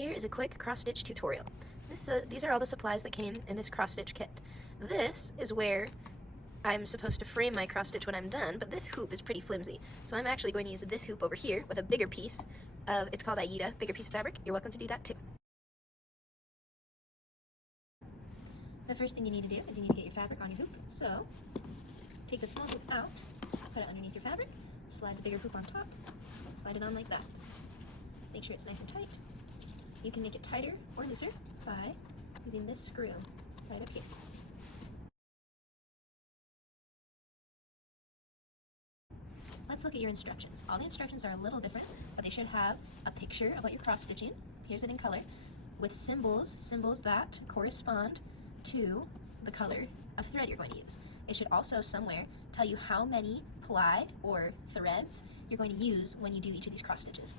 Here is a quick cross-stitch tutorial. These are all the supplies that came in this cross-stitch kit. This is where I'm supposed to frame my cross-stitch when I'm done, but this hoop is pretty flimsy. So I'm actually going to use this hoop over here with a bigger piece of, it's called Aida, bigger piece of fabric. You're welcome to do that too. The first thing you need to do is you need to get your fabric on your hoop. So take the small hoop out, put it underneath your fabric, slide the bigger hoop on top, slide it on like that. Make sure it's nice and tight. You can make it tighter or looser by using this screw right up here. Let's look at your instructions. All the instructions are a little different, but they should have a picture of what you're cross-stitching. Here's it in color, with symbols that correspond to the color of thread you're going to use. It should also somewhere tell you how many ply or threads you're going to use when you do each of these cross stitches.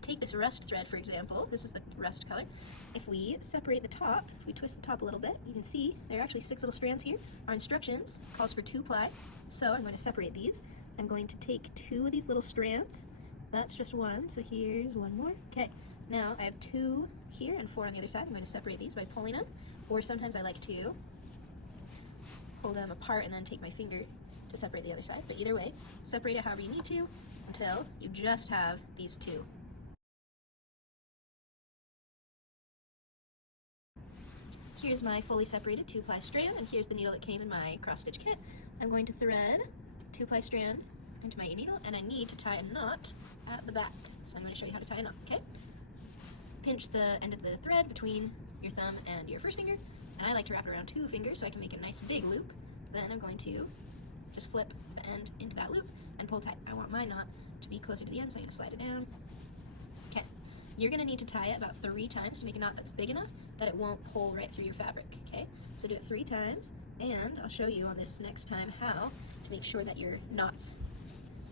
Take this rust thread, for example. This is the rust color. If we separate the top, if we twist the top a little bit, you can see there are actually 6 little strands here. Our instructions calls for 2 ply, so I'm going to separate these. I'm going to take 2 of these little strands. That's just 1, so here's 1 more. Okay, now I have 2 here and 4 on the other side. I'm going to separate these by pulling them, or sometimes I like to pull them apart and then take my finger to separate the other side. But either way, separate it however you need to until you just have these 2. Here's my fully separated 2-ply strand, and here's the needle that came in my cross-stitch kit. I'm going to thread 2-ply strand into my needle, and I need to tie a knot at the back. So I'm going to show you how to tie a knot, okay? Pinch the end of the thread between your thumb and your first finger, and I like to wrap it around 2 fingers so I can make a nice big loop. Then I'm going to just flip the end into that loop and pull tight. I want my knot to be closer to the end, so I'm going to slide it down. Okay. You're going to need to tie it about 3 times to make a knot that's big enough that it won't pull right through your fabric, okay? So do it 3 times, and I'll show you on this next time how to make sure that your knots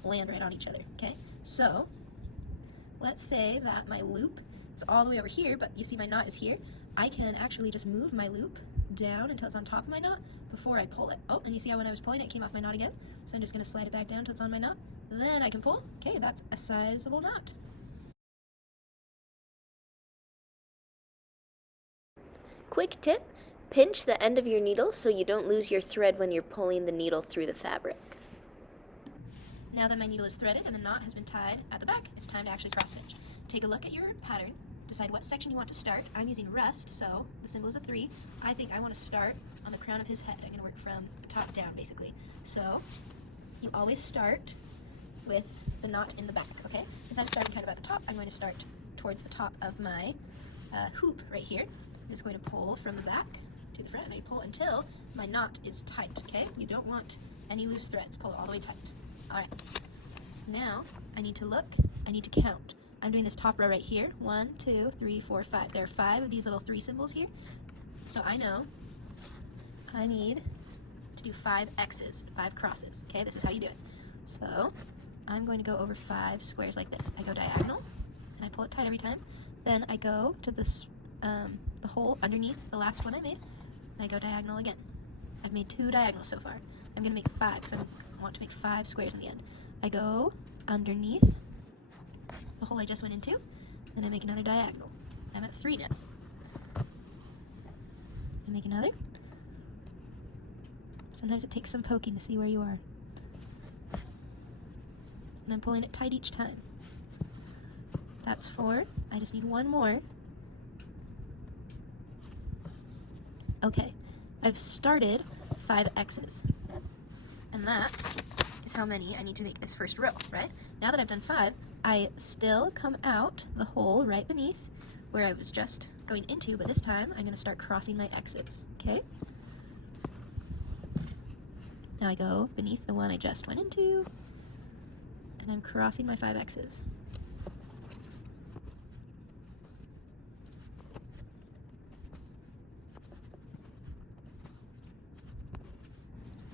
land right on each other, okay? So, let's say that my loop is all the way over here, but you see my knot is here. I can actually just move my loop down until it's on top of my knot before I pull it. Oh, and you see how when I was pulling it came off my knot again? So I'm just going to slide it back down until it's on my knot. Then I can pull. Okay, that's a sizable knot. Quick tip, pinch the end of your needle so you don't lose your thread when you're pulling the needle through the fabric. Now that my needle is threaded and the knot has been tied at the back, it's time to actually cross stitch. Take a look at your pattern, decide what section you want to start. I'm using rust, so the symbol is a 3. I think I want to start on the crown of his head. I'm going to work from the top down, basically. So you always start with the knot in the back, okay? Since I'm starting kind of at the top, I'm going to start towards the top of my hoop right here. I'm just going to pull from the back to the front, and I pull until my knot is tight, okay? You don't want any loose threads. Pull it all the way tight. Alright. Now, I need to look, I need to count. I'm doing this top row right here. 1, 2, 3, 4, 5. There are 5 of these little 3 symbols here. So I know I need to do 5 X's, 5 crosses, okay? This is how you do it. So, I'm going to go over 5 squares like this. I go diagonal, and I pull it tight every time. Then I go to this the hole underneath the last one I made, and I go diagonal again. I've made 2 diagonals so far. I'm going to make 5 because I want to make 5 squares in the end. I go underneath the hole I just went into, then I make another diagonal. I'm at 3 now. I make another. Sometimes it takes some poking to see where you are. And I'm pulling it tight each time. That's 4. I just need 1 more. Okay, I've started 5 X's, and that is how many I need to make this first row, right? Now that I've done 5, I still come out the hole right beneath where I was just going into, but this time I'm going to start crossing my X's, okay? Now I go beneath the one I just went into, and I'm crossing my 5 X's.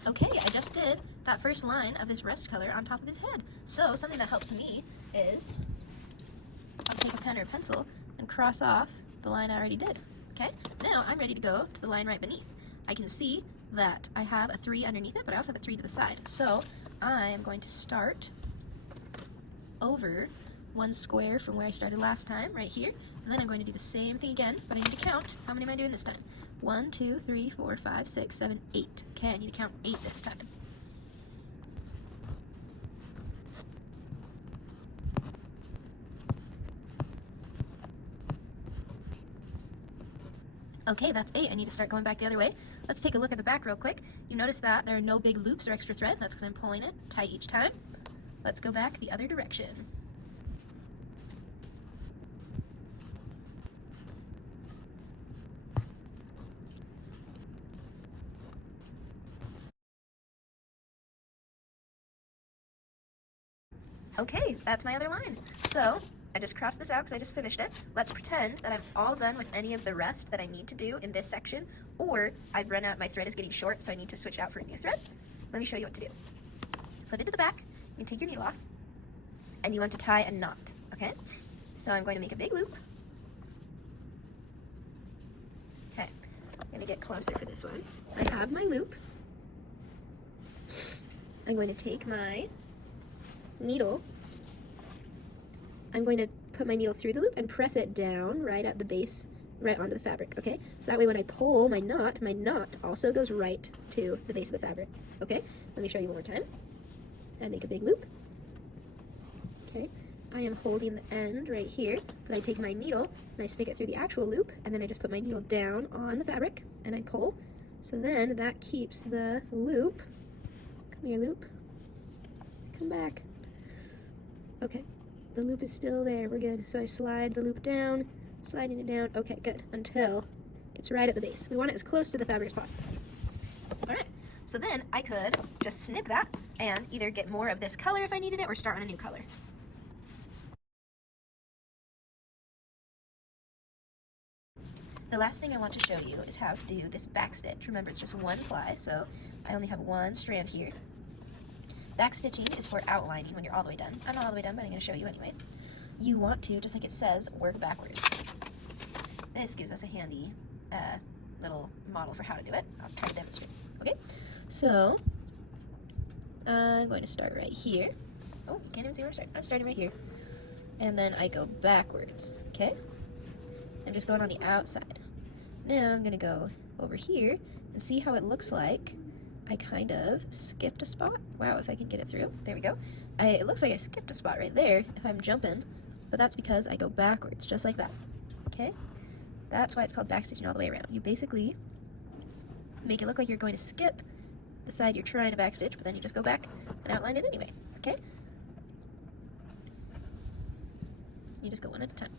Okay, I just did that first line of this rust color on top of his head. So something that helps me is I'll take a pen or a pencil and cross off the line I already did. Okay, now I'm ready to go to the line right beneath. I can see that I have a 3 underneath it, but I also have a 3 to the side. So I am going to start over 1 square from where I started last time, right here, and And then I'm going to do the same thing again, but I need to count. How many am I doing this time? 1, 2, 3, 4, 5, 6, 7, 8. Okay, I need to count 8 this time. Okay, that's 8. I need to start going back the other way. Let's take a look at the back real quick. You notice that there are no big loops or extra thread. That's because I'm pulling it tight each time. Let's go back the other direction. Okay, that's my other line. So I just crossed this out because I just finished it. Let's pretend that I'm all done with any of the rest that I need to do in this section, or I've run out, my thread is getting short, so I need to switch out for a new thread. Let me show you what to do. Flip it to the back, you take your needle off, and you want to tie a knot, okay? So I'm going to make a big loop. Okay, I'm going to get closer for this one. So I have my loop. I'm going to take my needle. I'm going to put my needle through the loop and press it down right at the base, right onto the fabric, okay? So that way when I pull my knot also goes right to the base of the fabric, okay? Let me show you one more time. I make a big loop, okay? I am holding the end right here, but I take my needle and I stick it through the actual loop, and then I just put my needle down on the fabric and I pull. So then that keeps the loop, come here loop, come back. Okay, the loop is still there, we're good. So I slide the loop down, sliding it down, okay, good, until it's right at the base. We want it as close to the fabric as possible. All right, so then I could just snip that and either get more of this color if I needed it or start on a new color. The last thing I want to show you is how to do this back stitch. Remember, it's just one ply, so I only have one strand here. Back stitching is for outlining when you're all the way done. I'm not all the way done, but I'm going to show you anyway. You want to, just like it says, work backwards. This gives us a handy little model for how to do it. I'll try to demonstrate. Okay, so I'm going to start right here. Oh, can't even see where I start. I'm starting right here. And then I go backwards, okay? I'm just going on the outside. Now I'm going to go over here and see how it looks like I kind of skipped a spot. Wow, if I can get it through. There we go. It looks like I skipped a spot right there if I'm jumping, but that's because I go backwards, just like that. Okay? That's why it's called backstitching all the way around. You basically make it look like you're going to skip the side you're trying to backstitch, but then you just go back and outline it anyway. Okay? You just go one at a time.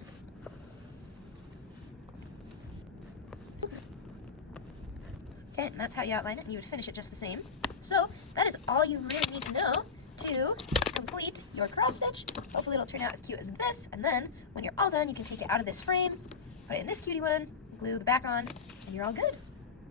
Okay, and that's how you outline it, and you would finish it just the same. So that is all you really need to know to complete your cross stitch. Hopefully it'll turn out as cute as this, and then when you're all done, you can take it out of this frame, put it in this cutie one, glue the back on, and you're all good.